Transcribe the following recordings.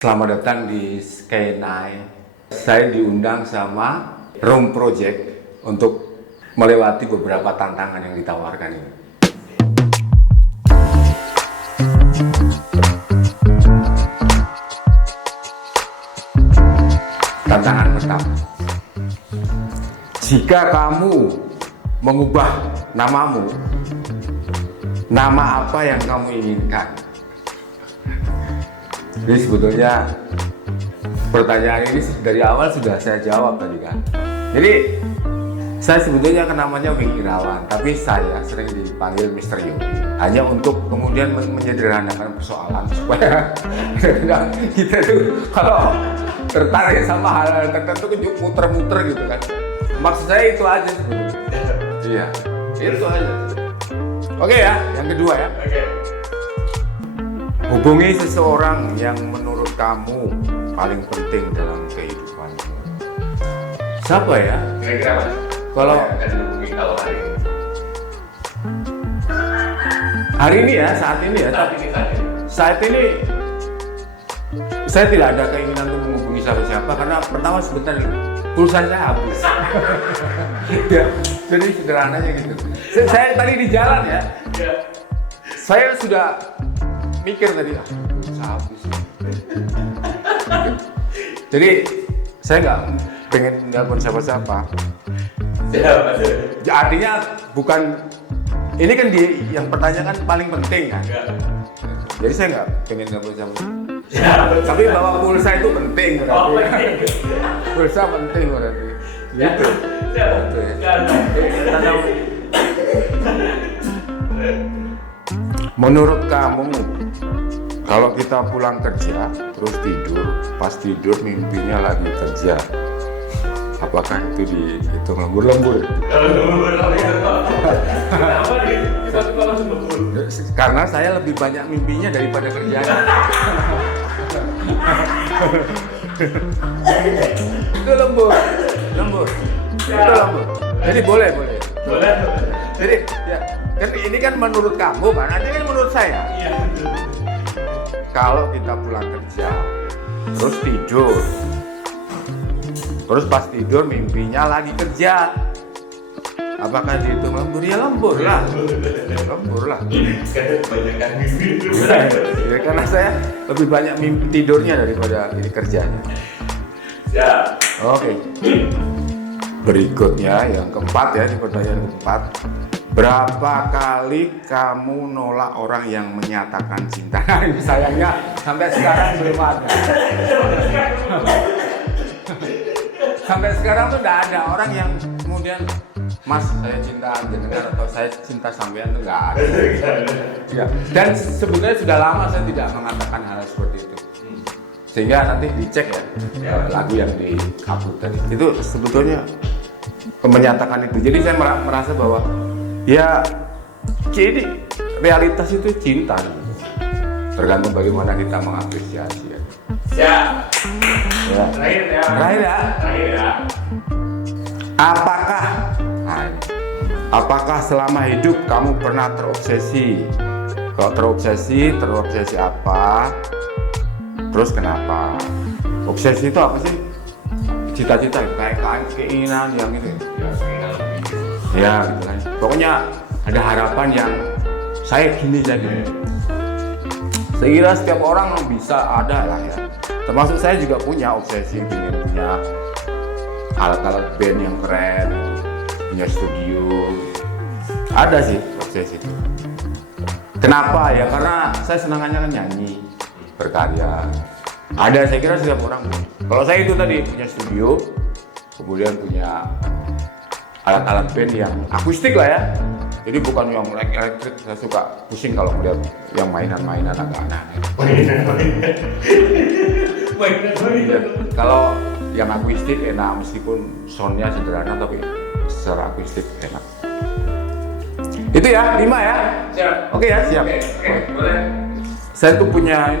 Selamat datang di Sky9. Saya diundang sama Room Project untuk melewati beberapa tantangan yang ditawarkan ini. Tantangan pertama. Jika kamu mengubah namamu, nama apa yang kamu inginkan? Jadi sebetulnya pertanyaan ini dari awal sudah saya jawab tadi kan. Jadi saya sebetulnya namanya Wing Irawan, tapi saya sering dipanggil Mr. Yogi hanya untuk kemudian menyederhanakan persoalan supaya kita tuh kalau tertarik sama hal-hal tertentu muter-muter gitu kan. Maksud saya itu aja sebetulnya. Iya, itu aja. Oke ya, yang kedua ya. Oke. Hubungi seseorang yang menurut kamu paling penting dalam kehidupanmu. Siapa ya? Kira-kira mas? Kalau akan dihubungi kalau hari ini. Hari ini ya, saat ini ya. Saat ini saya tidak ada keinginan untuk menghubungi siapa-siapa karena pertama sebentar pulsa saya habis. Ya, jadi sederhananya gitu. Saya tadi di jalan ya. Saya sudah mikir tadi, pulsa habis. Jadi saya nggak pengen nelpon siapa-siapa. Ya, artinya bukan ini kan yang pertanyaan paling penting kan. Jadi saya nggak pengen nelpon siapa. Tapi bahwa pulsa itu penting berarti. Pulsa penting berarti. Gitu. Menurut kamu, kalau kita pulang kerja terus tidur, pas tidur mimpinya lagi kerja, apakah itu dihitung lembur-lembur? Kenapa nih? Tiba-tiba langsung lembur. Karena saya lebih banyak mimpinya daripada kerjanya. Itu lembur. Itu lembur. Jadi boleh. Boleh. Jadi ya, kan ini kan menurut kamu kan, nanti kan menurut saya. Iya. Kalau kita pulang kerja, terus tidur, terus pas tidur mimpinya lagi kerja, apakah dihitung lembur? Ya lembur lah. Kebanyakan mimpi. Ya, karena saya lebih banyak mimpi tidurnya daripada ini kerjanya. Ya. Oke. Berikutnya yang keempat ya, ini pertanyaan keempat. Berapa kali kamu nolak orang yang menyatakan cinta? Nah, ini sayangnya sampai sekarang belum ada. Sampai sekarang tuh tidak ada orang yang kemudian, Mas, saya cinta jenengan atau saya cinta sampean, tuh nggak ada. Ya. Dan sebenarnya sudah lama saya tidak mengatakan hal seperti itu. Sehingga nanti dicek ya lagu yang di-upload tadi. Itu sebetulnya menyatakan itu. Jadi saya merasa bahwa ya jadi realitas itu cinta. Tergantung bagaimana kita mengapresiasi. Siap. Ya. Terakhir ya. Apakah selama hidup kamu pernah terobsesi? Kalau terobsesi apa? Terus kenapa? Obsesi itu apa sih? Cita-cita, kayak keinginan yang itu. Ya, gitu kan. Pokoknya ada harapan yang saya gini jadi. Saya kira setiap orang bisa ada lah ya. Termasuk saya juga punya obsesi, ingin punya alat-alat band yang keren, punya studio. Ada sih obsesi itu. Kenapa ya? Karena saya senangannya kan nyanyi, berkarya. Ada, saya kira setiap orang punya. Kalau saya itu tadi punya studio, kemudian punya alat-alat band yang akustik lah ya. Jadi bukan yang elektrik, saya suka pusing kalau melihat yang mainan-mainan agak aneh. Kalau yang akustik enak, meskipun soundnya sederhana tapi secara akustik enak. Itu ya, 5 ya. Siap. Oke ya, siap. Oke, boleh. Saya tuh punya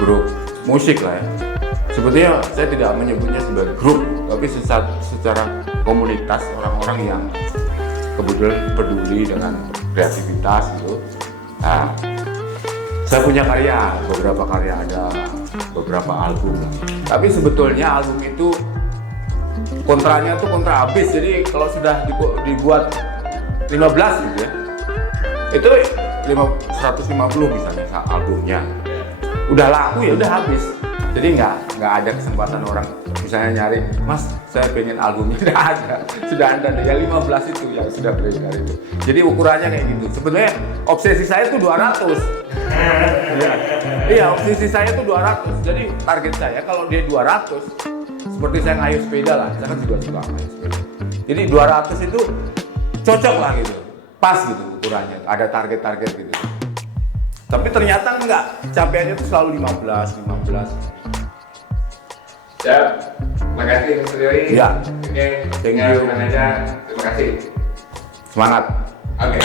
grup musik lah ya. Sebetulnya saya tidak menyebutnya sebagai grup, tapi secara komunitas orang-orang yang kebetulan peduli dengan kreativitas gitu. Nah, Saya punya karya, beberapa karya ada, beberapa album. Tapi sebetulnya album itu kontraknya tuh kontrak habis. Jadi kalau sudah dibuat 15 gitu ya, itu 150 misalnya albumnya. Udah laku ya udah habis. Jadi nggak ada kesempatan orang misalnya nyari, Mas saya pengen albumnya, nggak ada. Sudah ada ya 15 itu yang sudah beredar itu. Jadi ukurannya kayak gitu. Sebenarnya obsesi saya tuh 200. Iya, obsesi saya tuh 200. Jadi target saya kalau dia 200, seperti saya ngayuh sepeda lah, saya kan juga suka ngayuh sepeda. Jadi 200 itu cocok lah gitu, pas gitu ukurannya. Ada target-target gitu. Tapi ternyata enggak, capaiannya itu selalu 15. Siap. Terima kasih Mas Riri. Iya. Oke. Thank you. Aja. Terima kasih. Semangat. Oke.